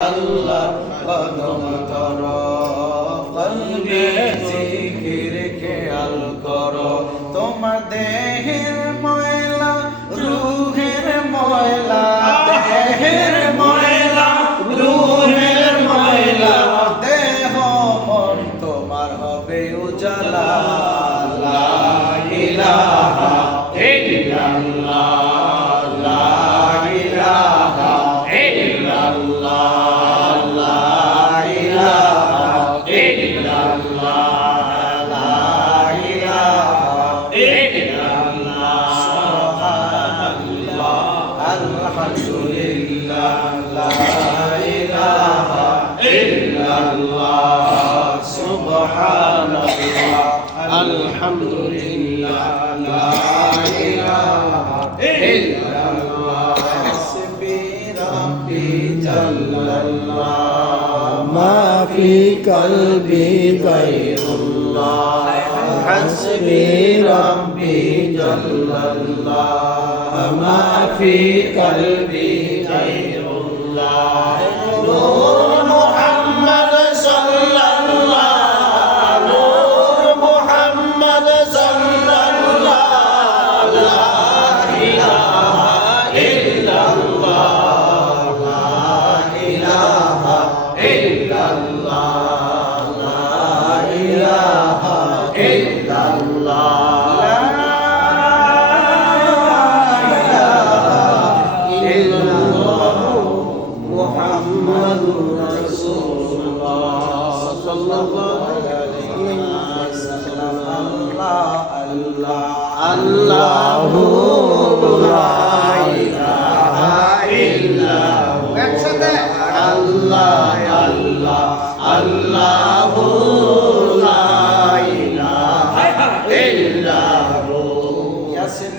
আল্লাহ কদম তর কলবে জিকির কে আল্লাহ الحمد لله لا إله إلا الله حسبي ربي جل الله ما في قلبي غير الله حسبي ربي جل الله ما في قلبي غير الله.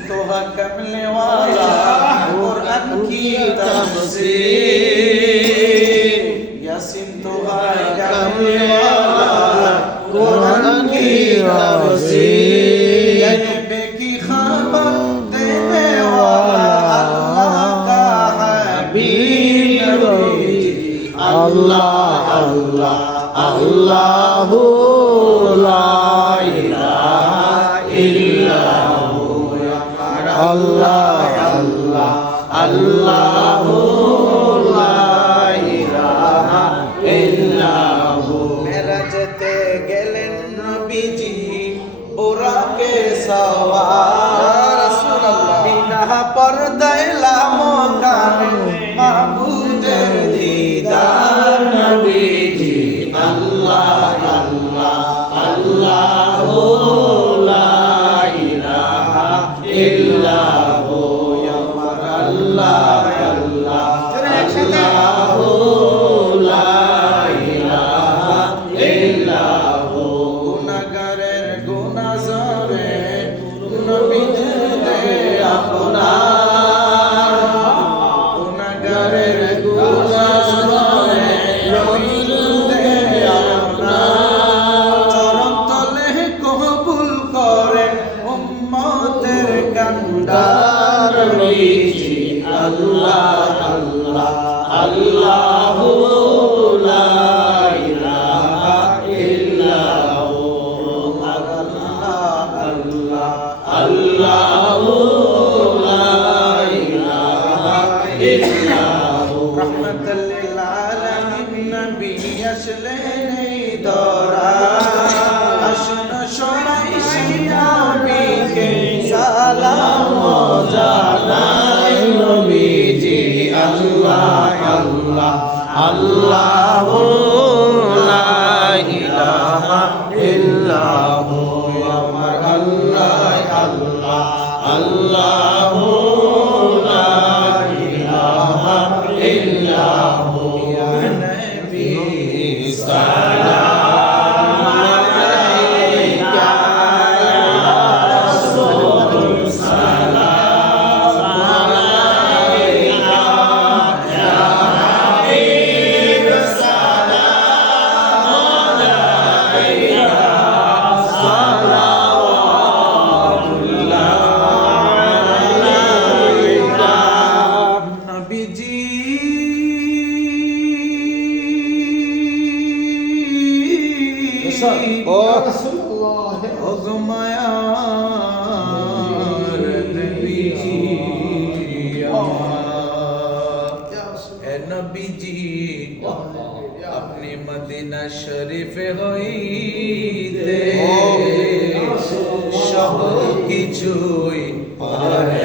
تو ہے کرنے والا قرآن کی تفسیر یاسین تو ہے کرنے والا قرآن کی تفسیر یعنی بے کی خبر دینے والا اللہ کا حبیب اللہ اللہ اللہ اللہ আল্লাহ নবীজি আপনি মদিনা শরীফে হইতে সব কিছুই পারে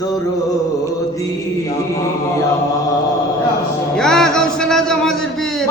দরদি। আমার ইয়া গাউসালা জামাজের পীর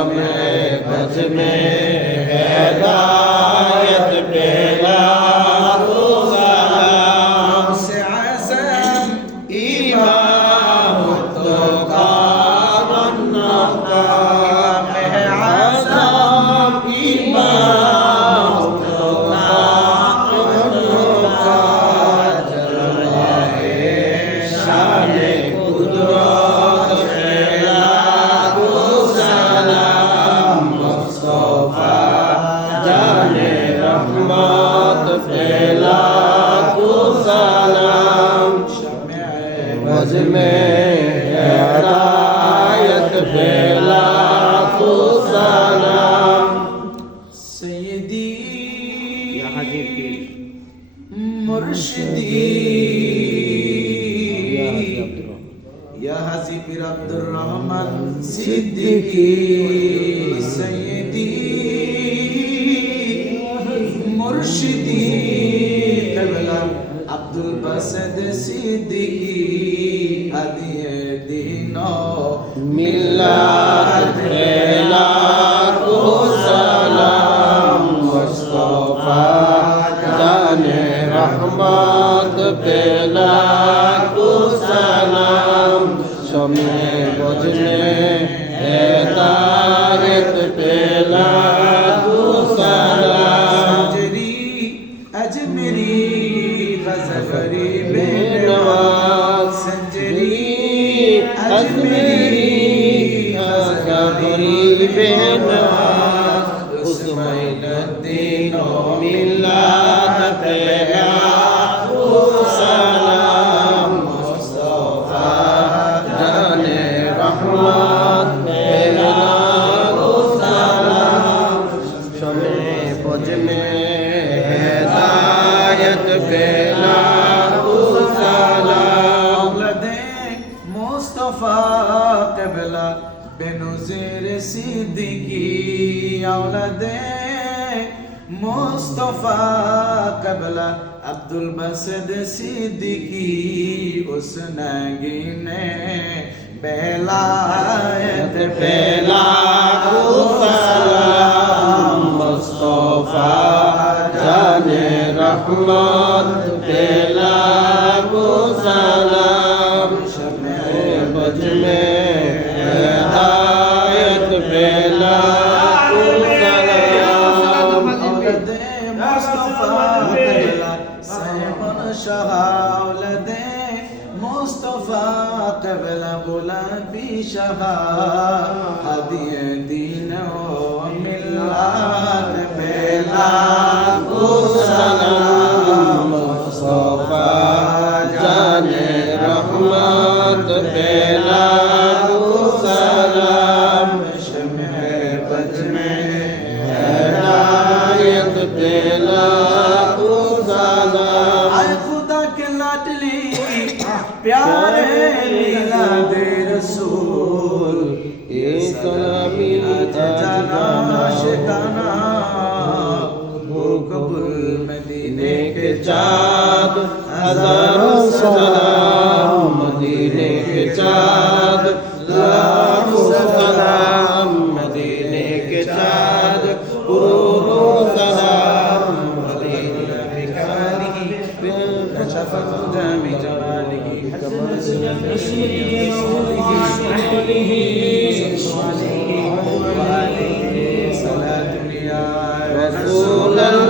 समय भज में। জাহাজের তেল মুর্শিদি ইয়া হাজি পীর আব্দুর রহমান সিদ্দিকী সৈয়দি মুর্শিদি কেবলা আব্দুল বাসেদ সিদ্দিকী। হাদিয়ে দিন মিল্লা तकबीर तकबीर বেনজির সিদ্দিকি, আওলাদে মুস্তফা কবলা, আব্দুল বাসদ সিদ্দিকি উস নগিনে বেলায়েত বেলা সালাম, মুস্তফা জানে রহমত تبلى غلابي شها هدي دين وملات بلا وسلام مصطفى جان رحمت بلا وسلام شمع بجم هدايت بلا وسلام خدا کے لاڈلی پیارے হাজারো সালাম, মদিনে কে চাঁদ লাখো সালাম, মদিনে কে চাঁদ পুরো সালাম, মদিনে ভিখারি বিল কশফত জামি জামানি رسول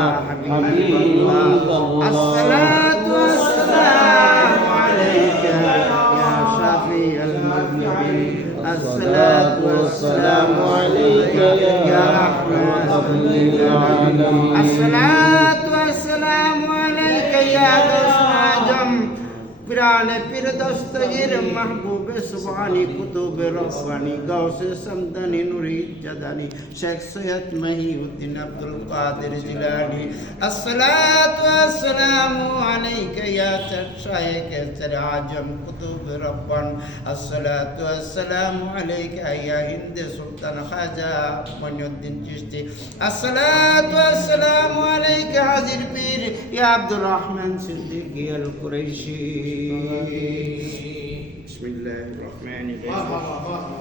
মুস্তাহির মাহবুবে সুবহানি কুতুবে রব্বানি গাউসে সামদানি নুরি জাদানি শেখ সৈয়দ মহিউদ্দিন আব্দুল কাদের জিলানি আসসালাতু আসসালামু আলাইকা ইয়া শায়েখ এসর আজম কুতুবে রব্বান আসসালাতু আসসালামু আলাইকা ইয়া হিন্দ সুলতান খাজা মনিউদ্দিন চিশতি আসসালাতু আসসালামু আলাইকা হাজির পীর ইয়া আব্দুর রহমান সিদ্দিকী আল কুরাইশী الله الرحمن الرحيم